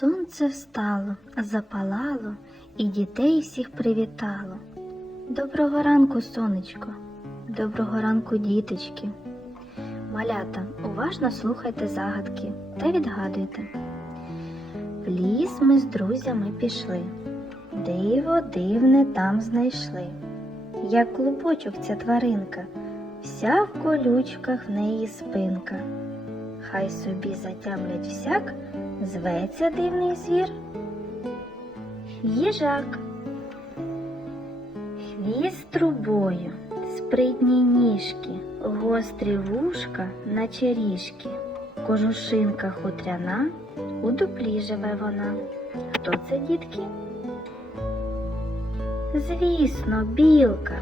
Сонце встало, запалало і дітей всіх привітало. Доброго ранку, сонечко, доброго ранку, діточки. Малята, уважно слухайте загадки та відгадуйте. В ліс ми з друзями пішли, диво дивне там знайшли. Як клубочок ця тваринка, вся в колючках в неї спинка. Хай собі затямлять всяк зветься дивний звір? Їжак. Хвіст трубою, спритні ніжки, гострі вушка, наче ріжки, кожушинка хутряна, у дуплі живе вона. Хто це, дітки? Звісно, білка.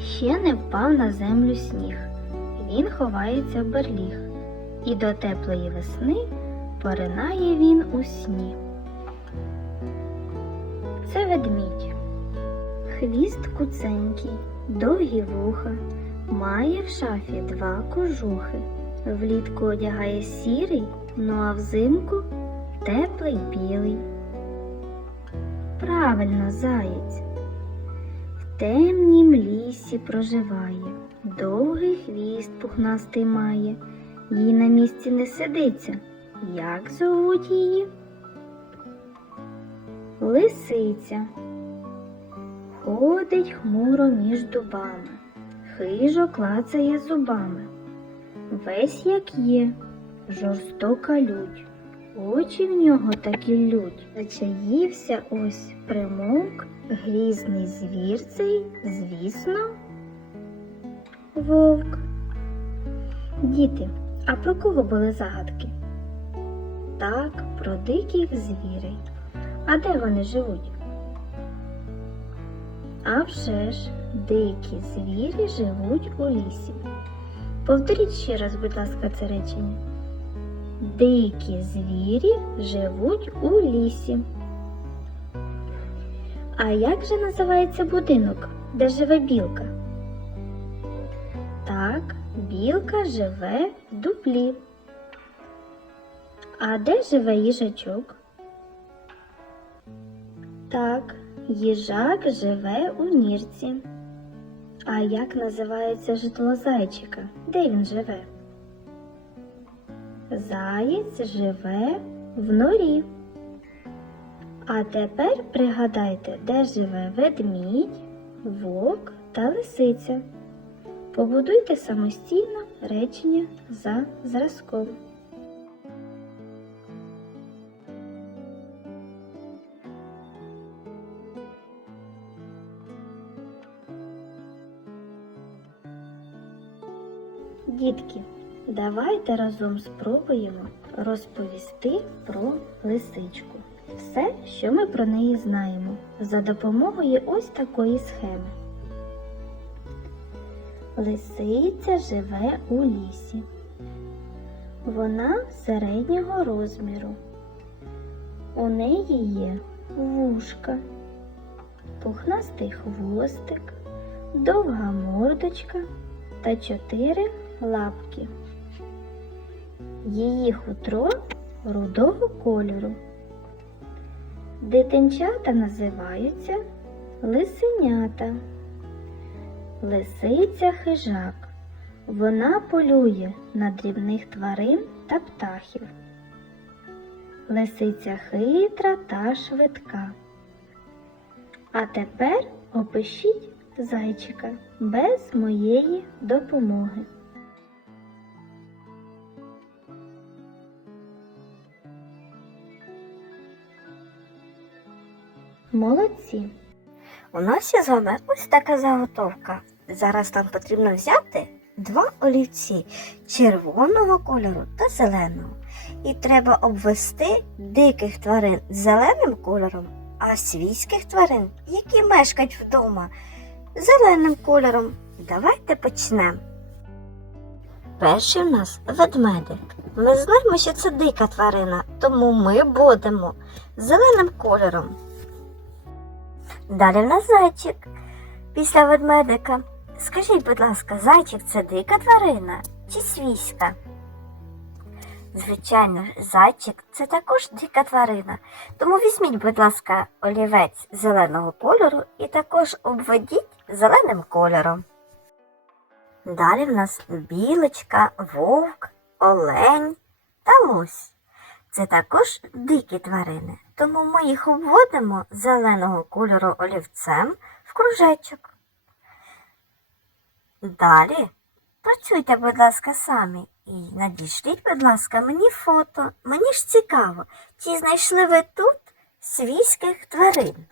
Ще не впав на землю сніг. Він ховається в берліг. І до теплої весни поринає він у сні. Це ведмідь, хвіст куценький, довгі вуха, має в шафі два кожухи. Влітку одягає сірий, ну а взимку теплий білий. Правильно заєць. В темнім лісі проживає, довгий хвіст пухнастий має, їй на місці не сидиться. Як зовуть її? Лисиця ходить хмуро між дубами, хижо клацає зубами. Весь як є, жорстока лють. Очі в нього такі лють. Зачаївся ось примок, грізний звір цей, звісно, вовк. Діти, а про кого були загадки? Так, про диких звірей. А де вони живуть? А вже ж, дикі звірі живуть у лісі. Повторіть ще раз, будь ласка, це речення. Дикі звірі живуть у лісі. А як же називається будинок, де живе білка? Так, білка живе в дуплі. А де живе їжачок? Так, їжак живе у нірці. А як називається житло зайчика? Де він живе? Заєць живе в норі. А тепер пригадайте, де живе ведмідь, вовк та лисиця. Побудуйте самостійно речення за зразком. Дітки, давайте разом спробуємо розповісти про лисичку. Все, що ми про неї знаємо, за допомогою ось такої схеми. Лисиця живе у лісі. Вона середнього розміру. У неї є вушка, пухнастий хвостик, довга мордочка та чотири лапки. Її хутро рудого кольору. Дитинчата називаються лисенята. Лисиця хижак. Вона полює на дрібних тварин та птахів. Лисиця хитра та швидка. А тепер опишіть зайчика без моєї допомоги. Молодці. У нас є з вами ось така заготовка. Зараз нам потрібно взяти два олівці червоного кольору та зеленого. І треба обвести диких тварин зеленим кольором, а свійських тварин, які мешкають вдома, зеленим кольором. Давайте почнемо. Перший у нас ведмедик. Ми знаємо, що це дика тварина, тому ми будемо зеленим кольором. Далі в нас зайчик після ведмедика. Скажіть, будь ласка, зайчик це дика тварина чи свійська? Звичайно, зайчик це також дика тварина. Тому візьміть, будь ласка, олівець зеленого кольору і також обведіть зеленим кольором. Далі в нас білочка, вовк, олень та лось. Це також дикі тварини, тому ми їх обводимо зеленого кольору олівцем в кружечок. Далі працюйте, будь ласка, самі і надішліть, будь ласка, мені фото. Мені ж цікаво, чи знайшли ви тут свійських тварин.